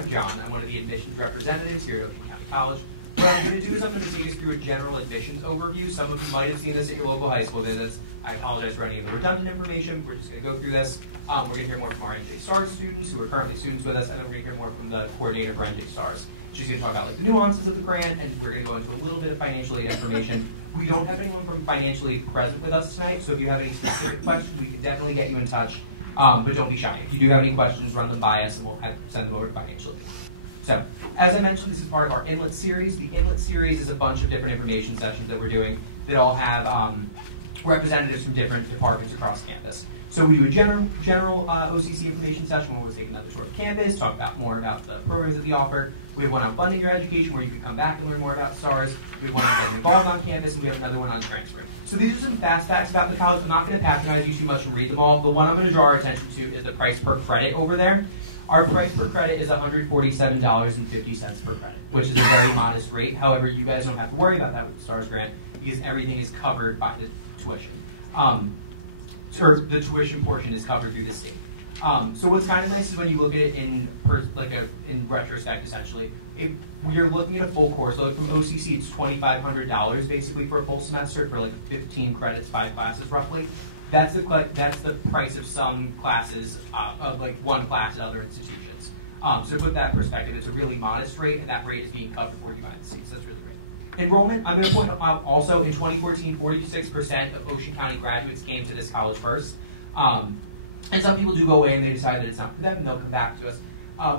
I'm John. I'm one of the admissions representatives here at Ocean County College. What I'm going to do is I'm going to take us through a general admissions overview. Some of you might have seen this at your local high school visits. I apologize for any of the redundant information. We're just going to go through this. We're going to hear more from our NJ STARS students who are currently students with us, and then we're going to hear more from the coordinator for NJ STARS. She's going to talk about like the nuances of the grant, and we're going to go into a little bit of financial aid information. We don't have anyone from financial aid present with us tonight, so if you have any specific questions, we can definitely get you in touch. But don't be shy. If you do have any questions, run them by us, and we'll send them over to financial aid. So, as I mentioned, this is part of our Inlet series. The Inlet series is a bunch of different information sessions that we're doing that all have representatives from different departments across campus. So we do a general OCC information session where we'll take another tour of campus, talk about more about the programs that we offer. We have one on funding your education where you can come back and learn more about STARS. We have one on getting involved on campus, and we have another one on transfer. So these are some fast facts about the college. I'm not going to patronize you too much and read them all. The one I'm going to draw our attention to is the price per credit over there. Our price per credit is $147.50 per credit, which is a very modest rate. However, you guys don't have to worry about that with the STARS grant because everything is covered by the tuition. Or the tuition portion is covered through the state. So what's kind of nice is when you look at it in retrospect, essentially, you're looking at a full course. So like from OCC, it's $2,500 basically for a full semester for like 15 credits, 5 classes roughly. That's the price of some classes, of like one class at other institutions. So to put that in perspective, it's a really modest rate, and that rate is being covered for you by the state. So that's really great. Enrollment, I'm going to point out also in 2014, 46% of Ocean County graduates came to this college first. And some people do go away and they decide that it's not for them, and they'll come back to us.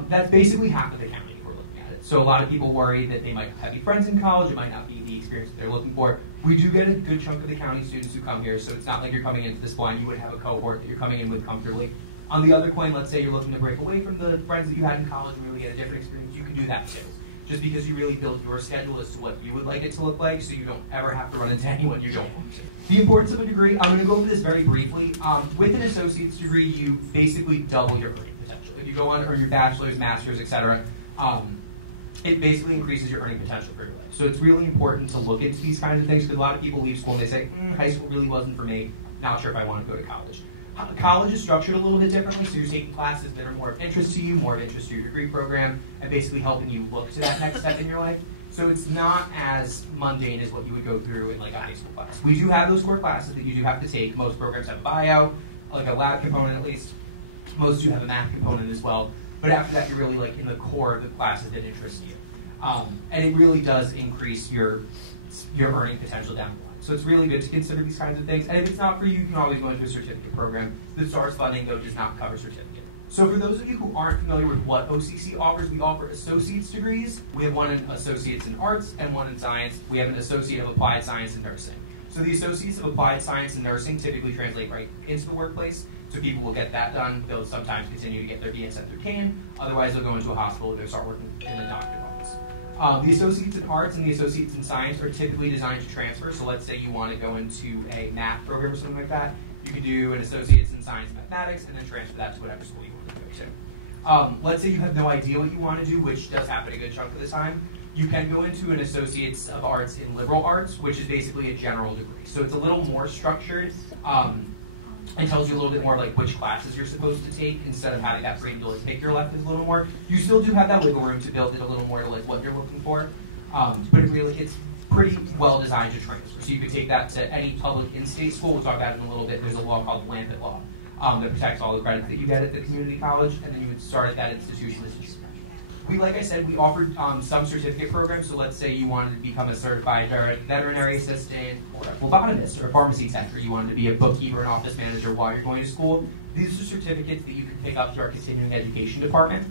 That's basically half of the county if we're looking at it. So a lot of people worry that they might have happy friends in college, it might not be the experience that they're looking for. We do get a good chunk of the county students who come here, so it's not like you're coming into this blind. You would have a cohort that you're coming in with comfortably. On the other coin, let's say you're looking to break away from the friends that you had in college and really get a different experience, you can do that too. Just because you really build your schedule as to what you would like it to look like, so you don't ever have to run into anyone you don't want to. The importance of a degree, I'm going to go over this very briefly. With an associate's degree, you basically double your earning potential. If you go on to earn your bachelor's, master's, etc., it basically increases your earning potential for your life. So it's really important to look into these kinds of things because a lot of people leave school and they say, high school really wasn't for me, not sure if I want to go to college. College is structured a little bit differently, so you're taking classes that are more of interest to you, more of interest to your degree program, and basically helping you look to that next step in your life. So it's not as mundane as what you would go through in like a high school class. We do have those core classes that you do have to take. Most programs have a buyout, like a lab component at least. Most do have a math component as well. But after that, you're really like in the core of the classes that interest you. And it really does increase your earning potential down the line. So it's really good to consider these kinds of things. And if it's not for you, you can always go into a certificate program. The STARS funding, though, does not cover certificate. So for those of you who aren't familiar with what OCC offers, we offer associate's degrees. We have one in associates in arts and one in science. We have an associate of applied science and nursing. So the associates of applied science and nursing typically translate right into the workplace. So people will get that done. They'll sometimes continue to get their BSN through CAN. Otherwise, they'll go into a hospital or they'll start working in the doctor's office. The associates in arts and the associates in science are typically designed to transfer. So let's say you want to go into a math program or something like that. You can do an associates in science and mathematics and then transfer that to whatever school you want to go to. Let's say you have no idea what you want to do, which does happen a good chunk of the time. You can go into an associates of arts in liberal arts, which is basically a general degree. So it's a little more structured and tells you a little bit more like which classes you're supposed to take instead of having that brain to like pick your left a little more. You still do have that wiggle room to build it a little more to like what you're looking for, but it's pretty well designed to transfer. So you could take that to any public in-state school. We'll talk about it in a little bit. There's a law called the Lampet Law that protects all the credits that you get at the community college, and then you would start at that institution as you like I said, we offered some certificate programs. So let's say you wanted to become a certified veterinary assistant or a phlebotomist or a pharmacy tech, or you wanted to be a bookkeeper and office manager while you're going to school. These are certificates that you can pick up through our continuing education department.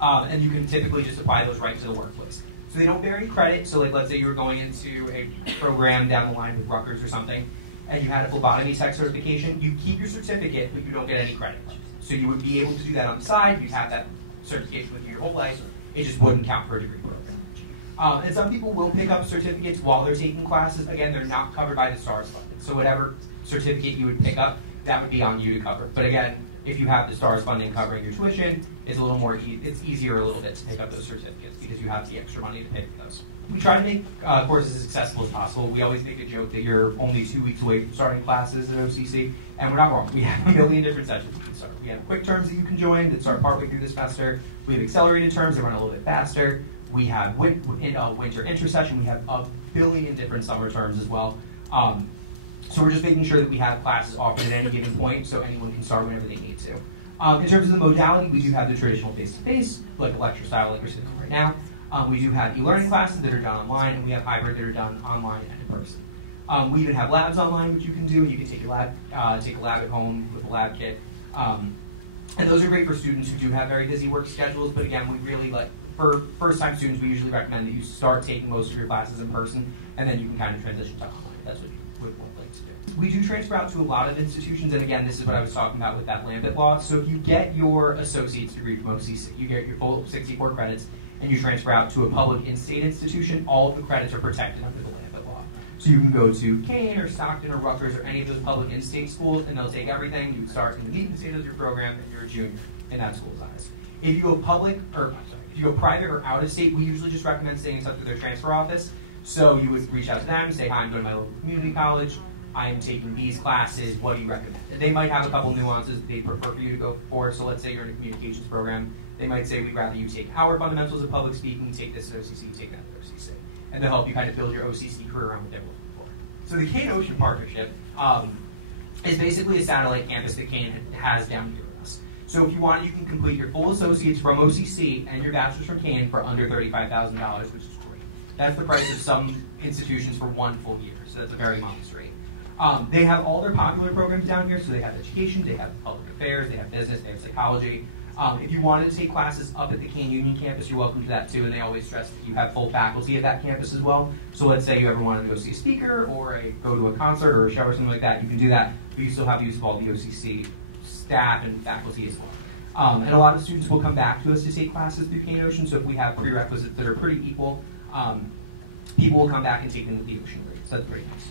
And you can typically just apply those right to the workplace. So they don't vary credit. So like let's say you were going into a program down the line with Rutgers or something, and you had a phlebotomy tech certification, you keep your certificate, but you don't get any credit. So you would be able to do that on the side. You'd have that certification with you your whole life. It just wouldn't count for a degree program. And some people will pick up certificates while they're taking classes. Again, they're not covered by the STARS funding. So whatever certificate you would pick up, that would be on you to cover. But again, if you have the STARS funding covering your tuition, it's a little more, it's easier a little bit to pick up those certificates because you have the extra money to pay for those. We try to make courses as accessible as possible. We always make a joke that you're only 2 weeks away from starting classes at OCC, and we're not wrong. We have a million different sessions you can start. We have quick terms that you can join that start partway through the semester. We have accelerated terms that run a little bit faster. We have winter intersession. We have a billion different summer terms as well. So we're just making sure that we have classes offered at any given point so anyone can start whenever they need to. In terms of the modality, we do have the traditional face-to-face, like a lecture style like we're sitting on right now. We do have e-learning classes that are done online, and we have hybrid that are done online and in person. We even have labs online, which you can do, and you can take a lab at home with a lab kit. And those are great for students who do have very busy work schedules, but again, we really for first-time students, we usually recommend that you start taking most of your classes in person, and then you can kind of transition to online. That's what you would like to do. We do transfer out to a lot of institutions, and again, this is what I was talking about with that Lambert law. So if you get your associate's degree from OCC, you get your full 64 credits, and you transfer out to a public in-state institution, all of the credits are protected under the Lambert law. So you can go to Kane or Stockton or Rutgers or any of those public in-state schools, and they'll take everything. You start in the meat and potatoes of your program, and you're a junior in that school's eyes. If you go if you go private or out of state, we usually just recommend staying in touch with their transfer office. So you would reach out to them and say, hi, I'm going to my local community college. I am taking these classes. What do you recommend? And they might have a couple nuances they prefer for you to go for. So let's say you're in a communications program. They might say, we'd rather you take our fundamentals of public speaking, take this at OCC, take that at OCC. And they'll help you kind of build your OCC career around what they're looking for. So the Kane Ocean Partnership is basically a satellite campus that Kane has down here with us. So if you want, you can complete your full associates from OCC and your bachelor's from Kane for under $35,000, which is great. That's the price of some institutions for 1 full year, so that's a very modest rate. They have all their popular programs down here, so they have education, they have public affairs, they have business, they have psychology. If you wanted to take classes up at the Kane Union campus, you're welcome to that too, and they always stress that you have full faculty at that campus as well. So let's say you ever wanted to go see a speaker or go to a concert or a show or something like that, you can do that, but you still have use of all the OCC staff and faculty as well. And a lot of students will come back to us to take classes through Kane Ocean, so if we have prerequisites that are pretty equal, people will come back and take them with the Ocean grade, so that's pretty nice.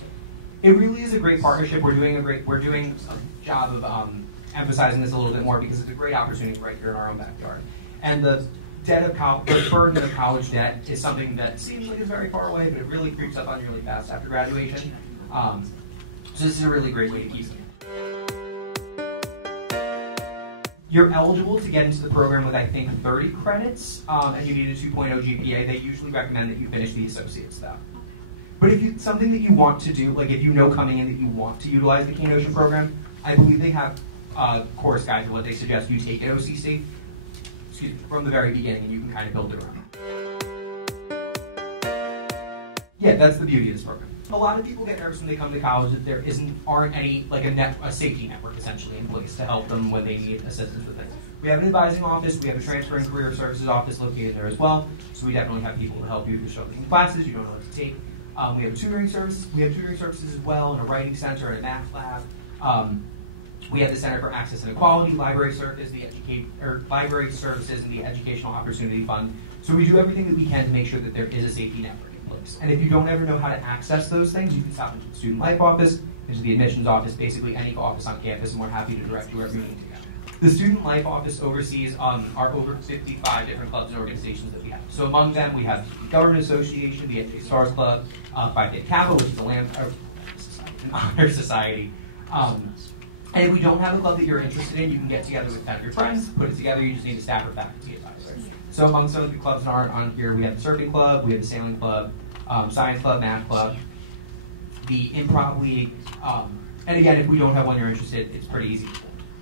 It really is a great partnership. We're doing a job of emphasizing this a little bit more because it's a great opportunity right here in our own backyard. And the burden of college debt is something that seems like it's very far away, but it really creeps up on you really fast after graduation. So this is a really great way to keep it. You're eligible to get into the program with, I think, 30 credits, and you need a 2.0 GPA. They usually recommend that you finish the associates, though. But if you something that you want to do, like if you know coming in that you want to utilize the Kane Ocean program, I believe they have course guides of what they suggest you take at OCC, from the very beginning, and you can kind of build it around. Yeah, that's the beauty of this program. A lot of people get nervous when they come to college that there aren't any, like a safety network essentially in place to help them when they need assistance with things. We have an advising office, we have a transfer and career services office located there as well, so we definitely have people to help you if you're struggling in classes, you don't know what to take. We have tutoring service. We have tutoring services as well, and a writing center and a math lab. We have the Center for Access and Equality, library services, and the Educational Opportunity Fund. So we do everything that we can to make sure that there is a safety network in place. And if you don't ever know how to access those things, you can stop into the Student Life office, into the admissions office, basically any office on campus, and we're happy to direct you wherever you need to go. The Student Life office oversees our over 55 different clubs and organizations that we have. So among them, we have the Government Association, the NJ Stars Club, Phi Beta Kappa, which is an honor society. And if we don't have a club that you're interested in, you can get together with 10 of your friends, put it together, you just need a staff or faculty advisor. So among some of the clubs that aren't on here, we have the Surfing Club, we have the Sailing Club, Science Club, Math Club, the Improv League, and again, if we don't have one you're interested, it's pretty easy.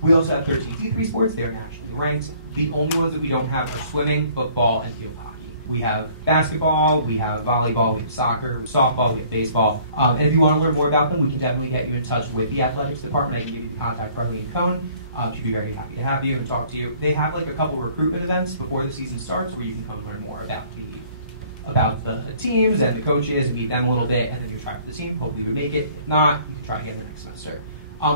We also have 13 T3 sports, they're nationally ranked. The only ones that we don't have are swimming, football, and field hockey. We have basketball, we have volleyball, we have soccer, softball, we have baseball. And if you want to learn more about them, we can definitely get you in touch with the athletics department. I can give you the contact for Arlene Cohn. She'd be very happy to have you and talk to you. They have like a couple recruitment events before the season starts where you can come learn more about the teams and the coaches and meet them a little bit, and then you try for the team. Hopefully you make it. If not, you can try again the next semester.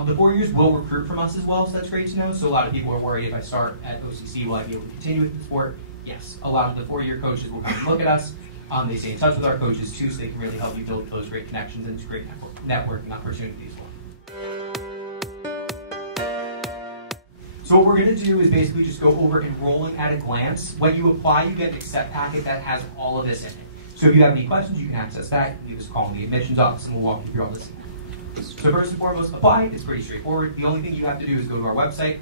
The 4 years will recruit from us as well, so that's great to know. So a lot of people are worried if I start at OCC, will I be able to continue with the sport? Yes, a lot of the 4-year coaches will come and look at us. They stay in touch with our coaches too, so they can really help you build those great connections and great networking opportunities. So what we're going to do is basically just go over enrolling at a glance. When you apply, you get an accept packet that has all of this in it. So if you have any questions, you can access that. You just call in the admissions office and we'll walk you through all this. So first and foremost, apply. It's pretty straightforward. The only thing you have to do is go to our website,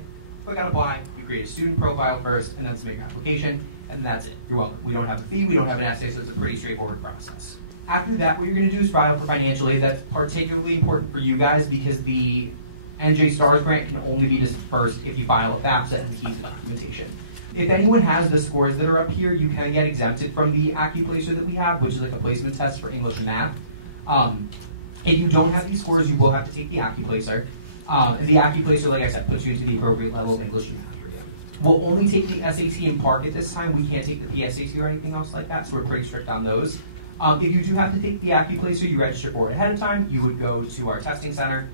click on apply, you create a student profile first, and then submit your application, and that's it. You're welcome. We don't have a fee, we don't have an essay, so it's a pretty straightforward process. After that, what you're going to do is file for financial aid. That's particularly important for you guys because the NJ STARS grant can only be dispersed if you file a FAFSA and keep the documentation. If anyone has the scores that are up here, you can get exempted from the AccuPlacer that we have, which is like a placement test for English and math. If you don't have these scores, you will have to take the AccuPlacer. And the AccuPlacer, like I said, puts you into the appropriate level of English and math for you. We'll only take the SAT and PARC at this time. We can't take the PSAT or anything else like that, so we're pretty strict on those. If you do have to take the AccuPlacer, you register for it ahead of time. You would go to our testing center.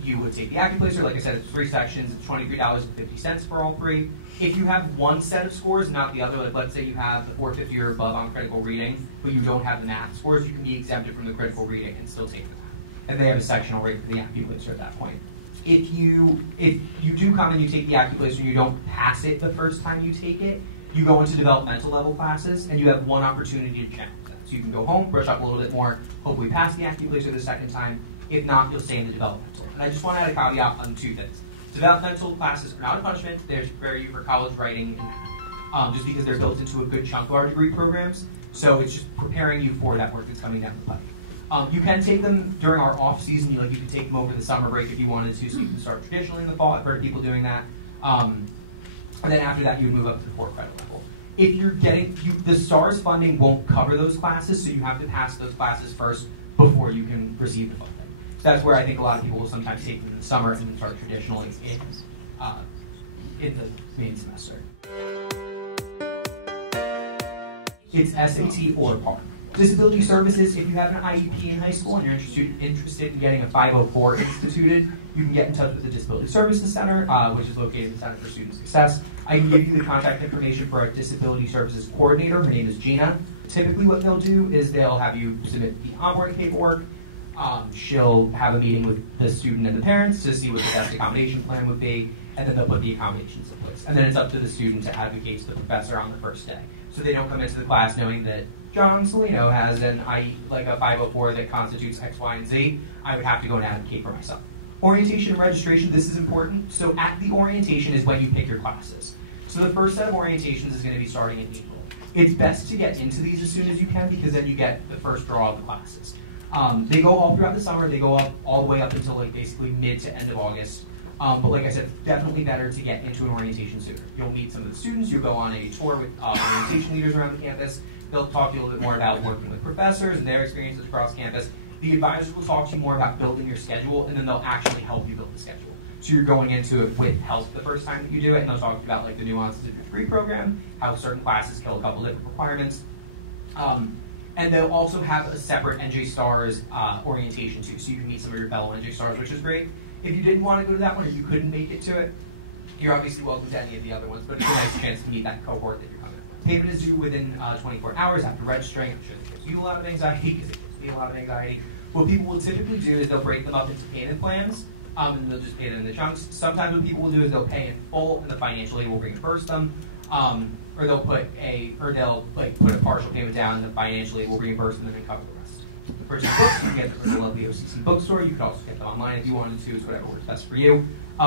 You would take the AccuPlacer. Like I said, it's 3 sections. It's $23.50 for all 3. If you have one set of scores, not the other, like let's say you have the 450 or above on critical reading, but you don't have the math scores, you can be exempted from the critical reading and still take the math. And they have a sectional rate for the AccuPlacer at that point. If you do come and you take the AccuPlacer and you don't pass it the first time you take it, you go into developmental level classes and you have one opportunity to challenge that. So you can go home, brush up a little bit more, hopefully pass the AccuPlacer the second time. If not, you'll stay in the developmental. And I just want to add a caveat on 2 things. Developmental classes are not a punishment. They're for you for college writing and math, just because they're built into a good chunk of our degree programs. So it's just preparing you for that work that's coming down the pipe. You can take them during our off season. You can take them over the summer break if you wanted to, so you can start traditionally in the fall. I've heard of people doing that. And then after that, you would move up to the 4 credit level. If you're getting, the STARS funding won't cover those classes, so you have to pass those classes first before you can receive the funding. So that's where I think a lot of people will sometimes take them in the summer and then start traditionally in the main semester. It's SAT or PARC. Disability services, if you have an IEP in high school and you're interested in getting a 504 instituted, you can get in touch with the Disability Services Center, which is located in the Center for Student Success. I can give you the contact information for our Disability Services Coordinator. Her name is Gina. Typically what they'll do is they'll have you submit the onboarding paperwork. She'll have a meeting with the student and the parents to see what the best accommodation plan would be, and then they'll put the accommodations in place. And then it's up to the student to advocate to the professor on the first day. So they don't come into the class knowing that John Salino has a 504 that constitutes X, Y, and Z. I would have to go and advocate for myself. Orientation and registration, this is important. So at the orientation is when you pick your classes. So the first set of orientations is going to be starting in April. It's best to get into these as soon as you can because then you get the first draw of the classes. They go all throughout the summer. They go up all the way up until basically mid to end of August. But like I said, it's definitely better to get into an orientation sooner. You'll meet some of the students. You'll go on a tour with orientation leaders around the campus. They'll talk to you a little bit more about working with professors and their experiences across campus. The advisors will talk to you more about building your schedule, and then they'll actually help you build the schedule. So you're going into it with help the first time that you do it, and they'll talk about the nuances of your degree program, how certain classes kill a couple different requirements. And they'll also have a separate NJ STARS orientation too, so you can meet some of your fellow NJ STARS, which is great. If you didn't want to go to that one or you couldn't make it to it, you're obviously welcome to any of the other ones, but it's a nice chance to meet that cohort that you're coming with. Payment is due within 24 hours after registering. I'm sure it gives you a lot of anxiety because it gives me a lot of anxiety. What people will typically do is they'll break them up into payment plans, and they'll just pay them in the chunks. Sometimes what people will do is they'll pay in full, and the financial aid will reimburse them, or they'll put put a partial payment down, and the financial aid will reimburse them and then cover the rest. The purchase books, you can get them from the lovely OCC bookstore. You could also get them online if you wanted to. It's whatever works best for you.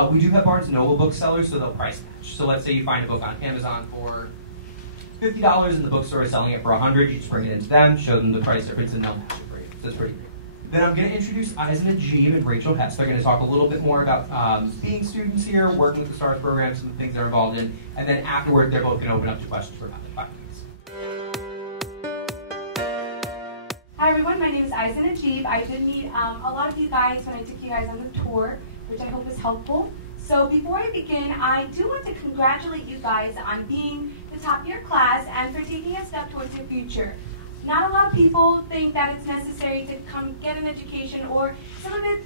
We do have Barnes & Noble booksellers, so they'll price match. So let's say you find a book on Amazon for $50 and the bookstore is selling it for $100. You just bring it into them, show them the price difference, and they'll match it for you. So that's pretty great. Then I'm going to introduce Eisen Najib and Rachel Hess. They're going to talk a little bit more about being students here, working with the STARS program, some of the things they're involved in, and then afterward, they're both going to open up to questions for about 5 minutes. Hi everyone, my name is Eisen Najib. I did meet a lot of you guys when I took you guys on the tour, which I hope was helpful. So before I begin, I do want to congratulate you guys on being the top of your class and for taking a step towards your future. Not a lot of people think that it's necessary to come get an education, or some of it,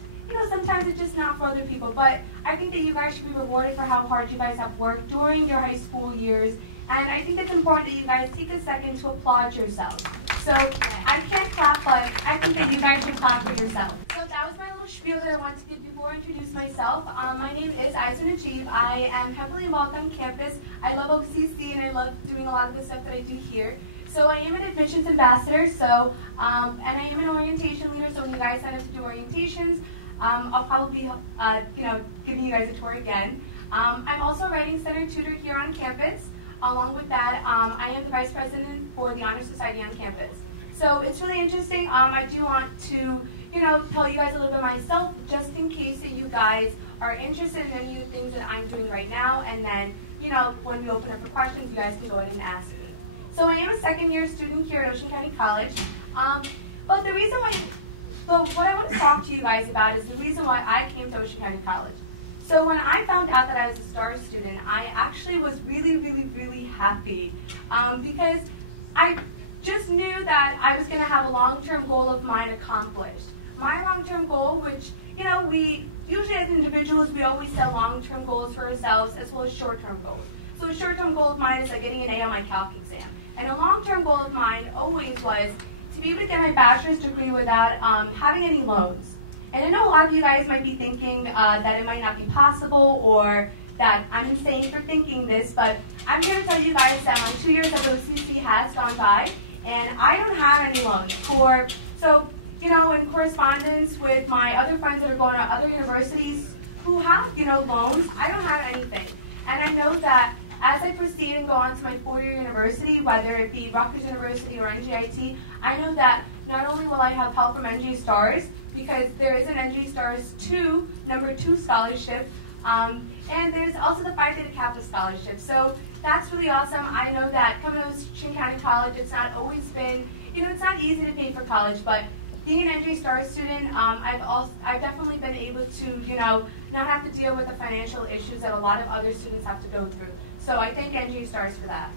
sometimes it's just not for other people. But I think that you guys should be rewarded for how hard you guys have worked during your high school years. And I think it's important that you guys take a second to applaud yourselves. So I can't clap, but I think that you guys should clap for yourselves. So that was my little little spiel that I want to give before I introduce myself. My name is Aizen Achieve. I am heavily involved on campus. I love OCC and I love doing a lot of the stuff that I do here. So I am an admissions ambassador, and I am an orientation leader, so when you guys sign up to do orientations, I'll probably be giving you guys a tour again. I'm also a writing center tutor here on campus. Along with that, I am the vice president for the Honor Society on campus. So it's really interesting. I do want to tell you guys a little bit myself, just in case that you guys are interested in any of the things that I'm doing right now, and then, when we open up for questions, you guys can go ahead and ask me. So I am a second-year student here at Ocean County College. But what I want to talk to you guys about is the reason why I came to Ocean County College. So when I found out that I was a STAR student, I actually was really, really, really happy because I just knew that I was going to have a long-term goal of mine accomplished. My long-term goal, which, we usually as individuals, we always set long-term goals for ourselves as well as short-term goals. So a short-term goal of mine is like getting an A on my calc exam. And a long-term goal of mine always was to be able to get my bachelor's degree without having any loans. And I know a lot of you guys might be thinking that it might not be possible or that I'm insane for thinking this, but I'm here to tell you guys that my 2 years at OCC has gone by, and I don't have any loans. In correspondence with my other friends that are going to other universities who have, loans, I don't have anything. And I know that as I proceed and go on to my four-year university, whether it be Rutgers University or NJIT, I know that not only will I have help from NJ Stars, because there is an NJ Stars 2, number 2 scholarship, and there's also the Phi Theta Kappa scholarship. So that's really awesome. I know that coming to Ocean County College, it's not always been, it's not easy to pay for college, but being an NJ Stars student, I've definitely been able to, not have to deal with the financial issues that a lot of other students have to go through. So I thank NJ Stars for that.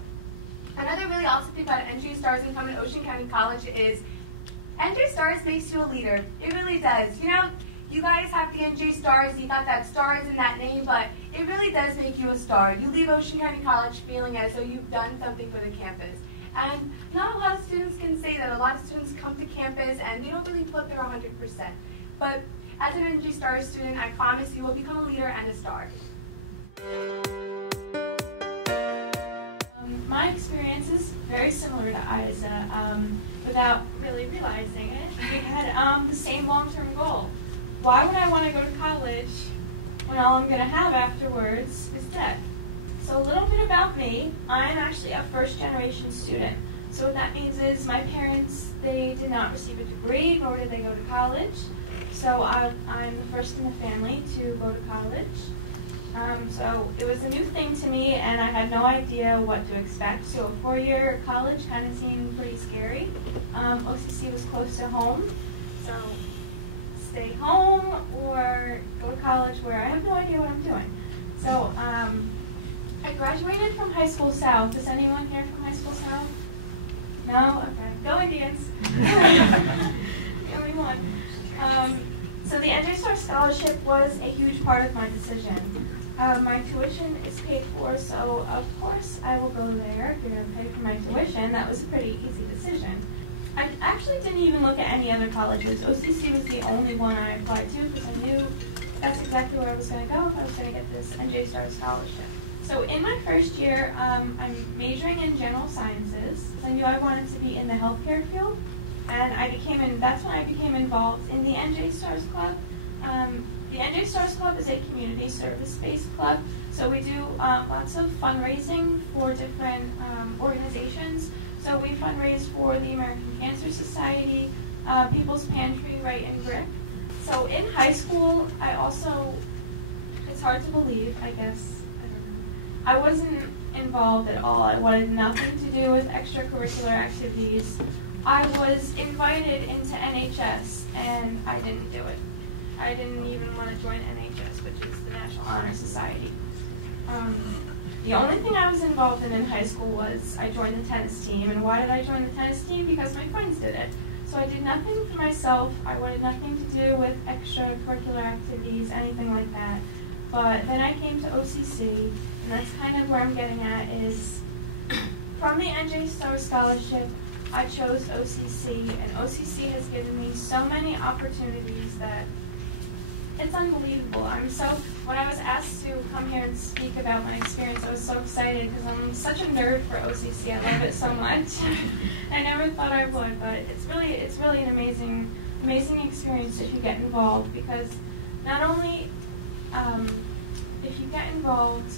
Another really awesome thing about NJ Stars and coming to Ocean County College is NJ Stars makes you a leader. It really does. You guys have the NJ Stars, you got that stars in that name, but it really does make you a star. You leave Ocean County College feeling as though you've done something for the campus. And not a lot of students can say that. A lot of students come to campus and they don't really put their 100%. But as an NJ Stars student, I promise you will become a leader and a star. My experience is very similar to Isa. Without really realizing it, we had the same long-term goal. Why would I want to go to college when all I'm going to have afterwards is debt? So a little bit about me. I'm actually a first-generation student. So what that means is my parents, they did not receive a degree, nor did they go to college. So I'm the first in the family to go to college. So it was a new thing to me, and I had no idea what to expect. So a four-year college kind of seemed pretty scary. OCC was close to home, so stay home or go to college where I have no idea what I'm doing. So I graduated from High School South. Is anyone here from High School South? No? Okay. Go Indians. The only one. So the NJ Star Scholarship was a huge part of my decision. My tuition is paid for, so of course I will go there if you're going to pay for my tuition. That was a pretty easy decision. I actually didn't even look at any other colleges. OCC was the only one I applied to because I knew that's exactly where I was going to go if I was going to get this NJ Star Scholarship. So in my first year, I'm majoring in general sciences. I knew I wanted to be in the healthcare field, and that's when I became involved in the NJ Stars Club. The NJ Stars Club is a community service-based club, so we do lots of fundraising for different organizations. So we fundraise for the American Cancer Society, People's Pantry right in Brick. So in high school, it's hard to believe, I guess, I wasn't involved at all. I wanted nothing to do with extracurricular activities. I was invited into NHS, and I didn't do it. I didn't even want to join NHS, which is the National Honor Society. The only thing I was involved in high school was I joined the tennis team. And why did I join the tennis team? Because my friends did it. So I did nothing for myself. I wanted nothing to do with extracurricular activities, anything like that. But then I came to OCC, and that's kind of where I'm getting at is from the NJ Star Scholarship, I chose OCC, and OCC has given me so many opportunities that it's unbelievable. When I was asked to come here and speak about my experience, I was so excited because I'm such a nerd for OCC. I love it so much. I never thought I would, but it's really an amazing experience if you get involved, because not only if you get involved,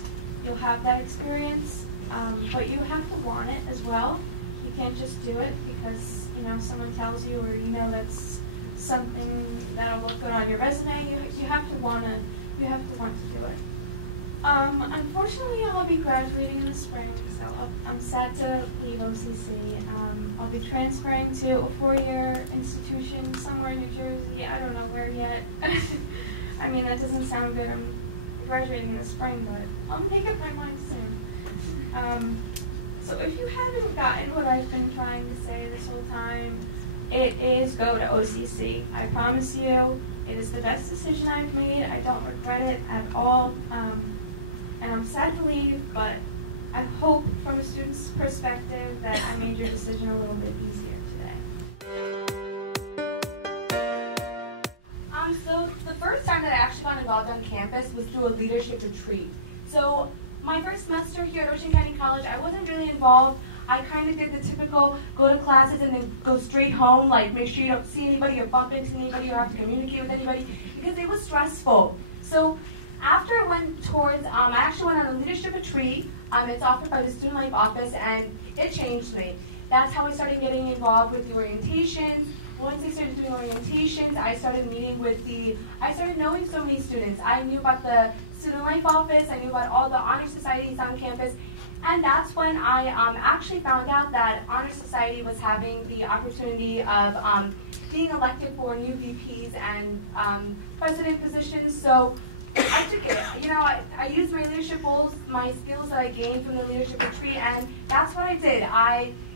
you'll have that experience, but you have to want it as well. You can't just do it because someone tells you, or that's something that'll look good on your resume. You have to want to do it. Unfortunately, I'll be graduating in the spring, so I'm sad to leave OCC. I'll be transferring to a 4-year institution somewhere in New Jersey. I don't know where yet. I mean, that doesn't sound good. I'm graduating in the spring, but I'll make up my mind soon. So if you haven't gotten what I've been trying to say this whole time, it is go to OCC. I promise you, it is the best decision I've made. I don't regret it at all. And I'm sad to leave, but I hope from a student's perspective that I made your decision a little bit easier today. So the first time that I actually got involved on campus was through a leadership retreat. So my first semester here at Ocean County College, I wasn't really involved. I kind of did the typical go to classes and then go straight home, like make sure you don't see anybody or bump into anybody or have to communicate with anybody, because it was stressful. So after I went towards, I actually went on a leadership retreat. It's offered by the Student Life Office, and it changed me. That's how I started getting involved with the orientations. Once I started doing orientations, I started knowing so many students. I knew about the Student Life Office, I knew about all the honor societies on campus, and that's when I actually found out that Honor Society was having the opportunity of being elected for new VPs and president positions. So I took it. I used my leadership goals, my skills that I gained from the leadership retreat, and that's what I did.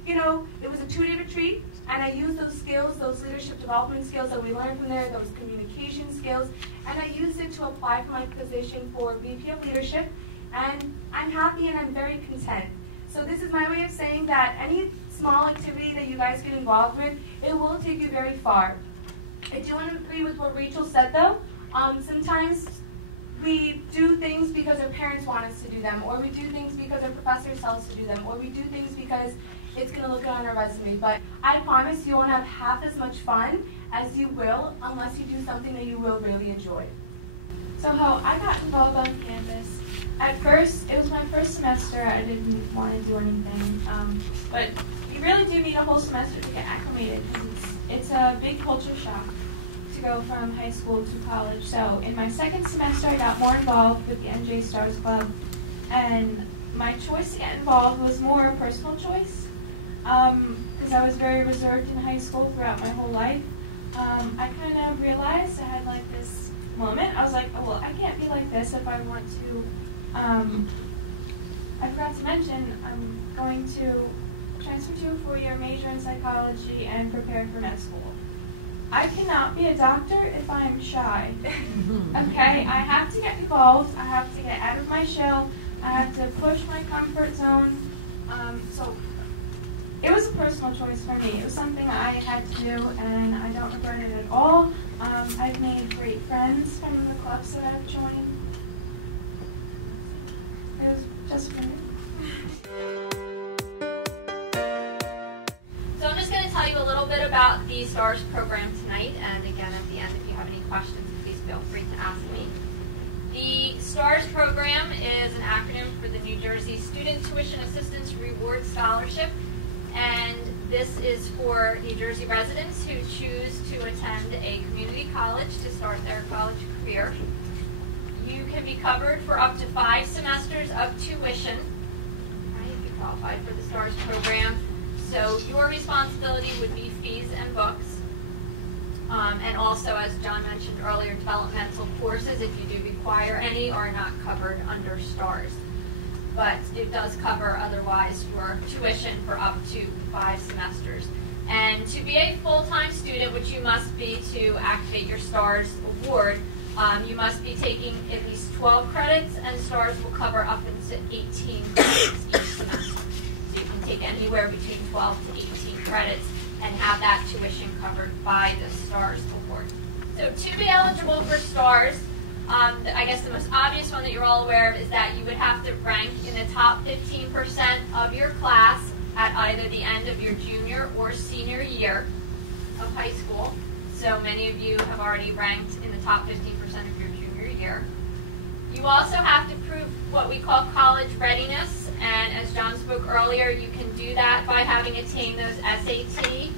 It was a 2-day retreat, and I used those skills, those leadership development skills that we learned from there, those communication skills, and I used it to apply for my position for VP of Leadership, and I'm happy and I'm very content. So this is my way of saying that any small activity that you guys get involved with, it will take you very far. I do want to agree with what Rachel said though. Sometimes we do things because our parents want us to do them, or we do things because our professors tell us to do them, or we do things because it's going to look good on our resume. But I promise you won't have half as much fun as you will unless you do something that you will really enjoy. So how I got involved on campus, at first, it was my first semester. I didn't want to do anything, but you really do need a whole semester to get acclimated, because it's a big culture shock to go from high school to college. So in my second semester, I got more involved with the NJ Stars Club, and my choice to get involved was more a personal choice, because I was very reserved in high school throughout my whole life. I kind of realized I had like this moment. I was like, oh, well, I can't be like this if I want to. I forgot to mention, I'm going to transfer to a 4-year major in psychology and prepare for med school. I cannot be a doctor if I am shy. Okay, I have to get involved. I have to get out of my shell. I have to push my comfort zone. So it was a personal choice for me. It was something I had to do, and I don't regret it at all. I've made great friends from the clubs that I've joined. It was just for me. So I'm just going to tell you a little bit about the STARS program tonight, and again at the end, if you have any questions, please feel free to ask me. The STARS program is an acronym for the New Jersey Student Tuition Assistance Reward Scholarship, and this is for New Jersey residents who choose to attend a community college to start their college career. You can be covered for up to 5 semesters of tuition, right, if you qualify for the STARS program. So your responsibility would be fees and books. And also, as John mentioned earlier, developmental courses, if you do require any, are not covered under STARS. But it does cover otherwise your tuition for up to 5 semesters. And to be a full-time student, which you must be to activate your STARS award, you must be taking at least 12 credits, and STARS will cover up into 18 credits each semester. So you can take anywhere between 12 to 18 credits and have that tuition covered by the STARS award. So to be eligible for STARS, I guess the most obvious one that you're all aware of is that you would have to rank in the top 15% of your class at either the end of your junior or senior year of high school. So many of you have already ranked in the top 15% of your junior year. You also have to prove what we call college readiness, and as John spoke earlier, you can do that by having attained those SAT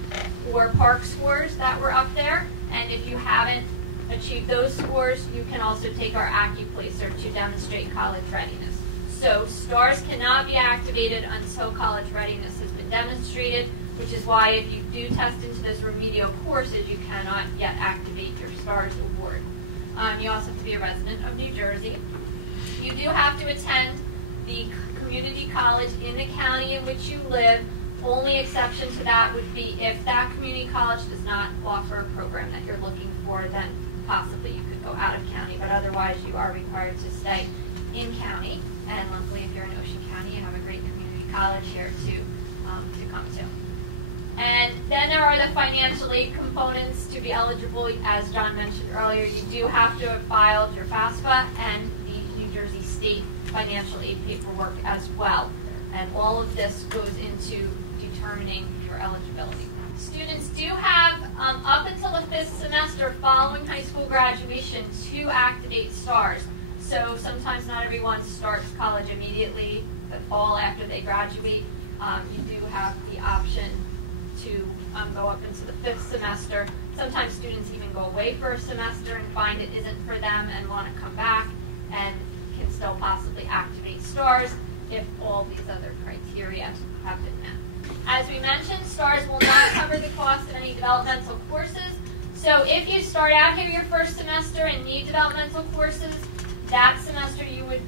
or PARCC scores that were up there, and if you haven't achieved those scores, you can also take our AccuPlacer to demonstrate college readiness. So STARS cannot be activated until college readiness has been demonstrated, which is why if you do test into those remedial courses, you cannot yet activate your STARS award. You also have to be a resident of New Jersey. You do have to attend the community college in the county in which you live. Only exception to that would be if that community college does not offer a program that you're looking for, then possibly you could go out of county, but otherwise you are required to stay in county. And luckily, if you're in Ocean County, you have a great community college here to come to. And then there are the financial aid components to be eligible. As John mentioned earlier, you do have to have filed your FAFSA and the New Jersey State financial aid paperwork as well. And all of this goes into determining your eligibility. Students do have, up until the 5th semester following high school graduation, to activate STARS. So sometimes not everyone starts college immediately, the fall after they graduate. You do have the option to go up into the 5th semester. Sometimes students even go away for a semester and find it isn't for them and want to come back and can still possibly activate STARS if all these other criteria have been met. As we mentioned, STARS will not cover the cost of any developmental courses. So if you start out here your first semester and need developmental courses, that semester you would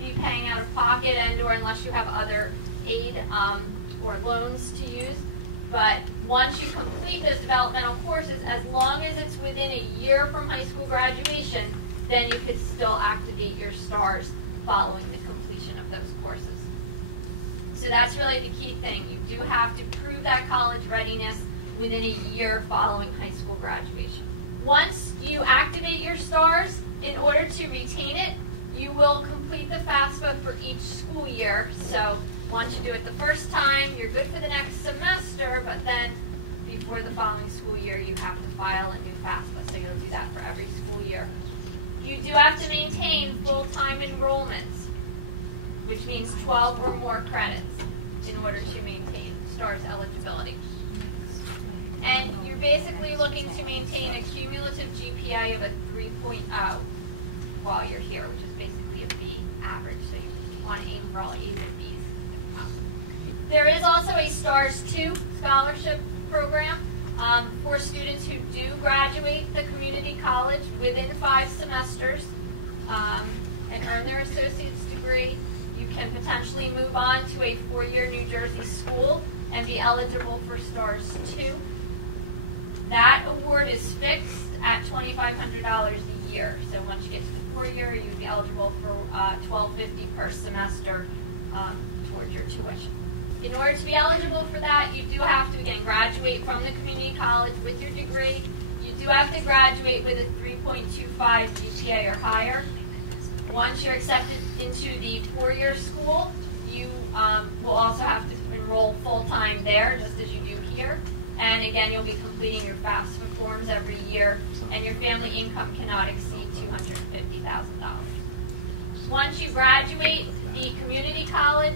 be paying out of pocket and or unless you have other aid or loans to use. But once you complete those developmental courses, as long as it's within a year from high school graduation, then you could still activate your STARS following the completion of those courses. So that's really the key thing. You do have to prove that college readiness within a year following high school graduation. Once you activate your STARS, in order to retain it, you will complete the FAFSA for each school year. So once you do it the first time, you're good for the next semester, but then before the following school year, you have to file a new FAFSA. So you'll do that for every school year. You do have to maintain full-time enrollments, which means 12 or more credits in order to maintain STARS eligibility. And you're basically looking to maintain a cumulative GPA of a 3.0 while you're here, which is basically a B average. So you want to aim for all A's and B's if possible. There is also a STARS 2 scholarship program for students who do graduate the community college within 5 semesters and earn their associate's degree. You can potentially move on to a 4-year New Jersey school and be eligible for STARS 2. That award is fixed at $2,500 a year. So once you get to the 4-year, you would be eligible for $1,250 per semester towards your tuition. In order to be eligible for that, you do have to, again, graduate from the community college with your degree. You do have to graduate with a 3.25 GPA or higher. Once you're accepted into the 4-year school, you will also have to enroll full-time there, just as you do here. And again, you'll be completing your FAFSA forms every year, and your family income cannot exceed $250,000. Once you graduate the community college,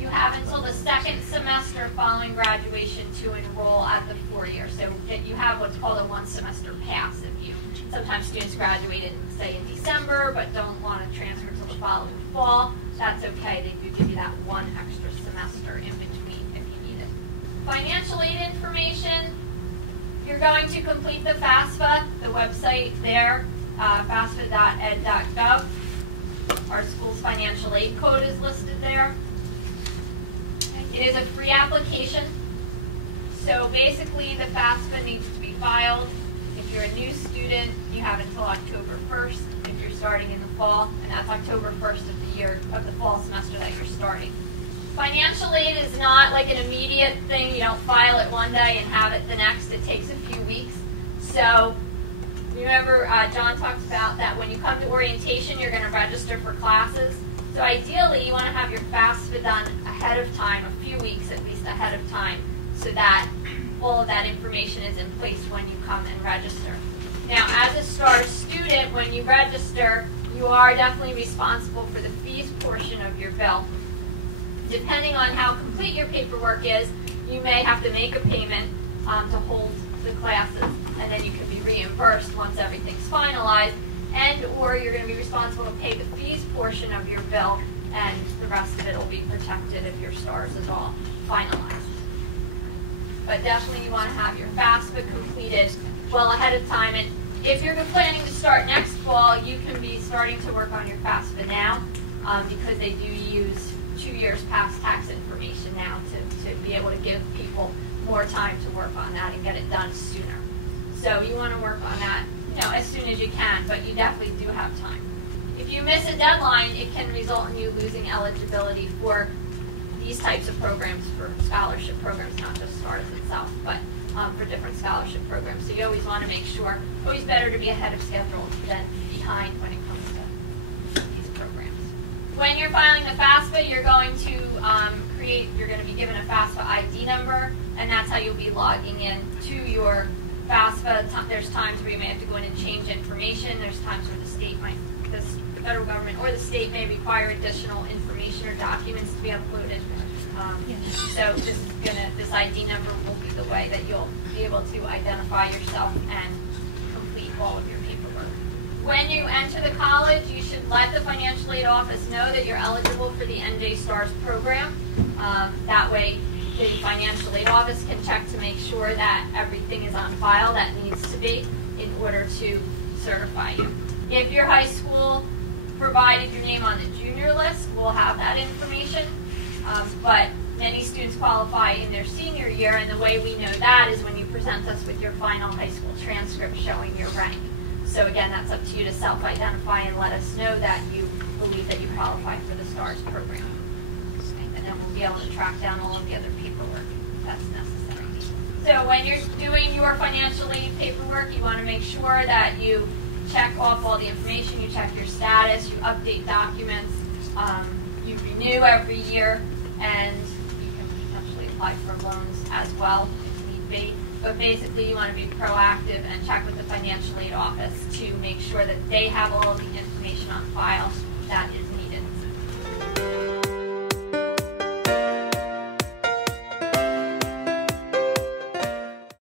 you have until the 2nd semester following graduation to enroll at the 4-year. So you have what's called a 1-semester pass. If you sometimes students graduate in, say, in December, but don't want to transfer until the following fall, that's okay. They do give you that 1 extra semester in between if you need it. Financial aid information. You're going to complete the FAFSA, the website there, FAFSA.ed.gov. Our school's financial aid code is listed there. It is a free application. So basically the FAFSA needs to be filed. If you're a new student, you have until October 1st. If you're starting in the fall, and that's October 1st of the year, of the fall semester that you're starting. Financial aid is not like an immediate thing. You don't file it one day and have it the next. It takes a few weeks. So Remember, John talked about that when you come to orientation, you're going to register for classes. So ideally, you want to have your FAFSA done ahead of time, a few weeks at least ahead of time, so that all of that information is in place when you come and register. Now, as a STAR student, when you register, you are definitely responsible for the fees portion of your bill. Depending on how complete your paperwork is, you may have to make a payment to hold the classes, and then you can be reimbursed once everything's finalized, and or you're going to be responsible to pay the fees portion of your bill, and the rest of it will be protected if your STARS is all finalized. But definitely you want to have your FAFSA completed well ahead of time, and if you're planning to start next fall, you can be starting to work on your FAFSA now because they do use 2 years past tax information now to be able to give people more time to work on that and get it done sooner. So you want to work on that, as soon as you can, but you definitely do have time. If you miss a deadline, it can result in you losing eligibility for these types of programs, for scholarship programs, not just STARS itself, but for different scholarship programs. So you always want to make sure, always better to be ahead of schedule than behind when it comes to these programs. When you're filing the FAFSA, you're going to you're going to be given a FAFSA ID number, and that's how you'll be logging in to your FAFSA. There's times where you may have to go in and change information. There's times where the federal government or the state may require additional information or documents to be uploaded. So this ID number will be the way that you'll be able to identify yourself and complete all of your paperwork. When you enter the college, you should let the financial aid office know that you're eligible for the NJ STARS program. That way, the financial aid office can check to make sure that everything is on file that needs to be in order to certify you. If your high school provided your name on the junior list, we'll have that information. But many students qualify in their senior year, and the way we know that is when you present us with your final high school transcript showing your rank. So again, that's up to you to self-identify and let us know that you believe that you qualify for the STARS program. And then we'll be able to track down all of the other paperwork if that's necessary. So when you're doing your financial aid paperwork, you want to make sure that you check off all the information, you check your status, you update documents, you renew every year, and you can potentially apply for loans as well if need be. But basically, you want to be proactive and check with the financial aid office to make sure that they have all of the information on file that is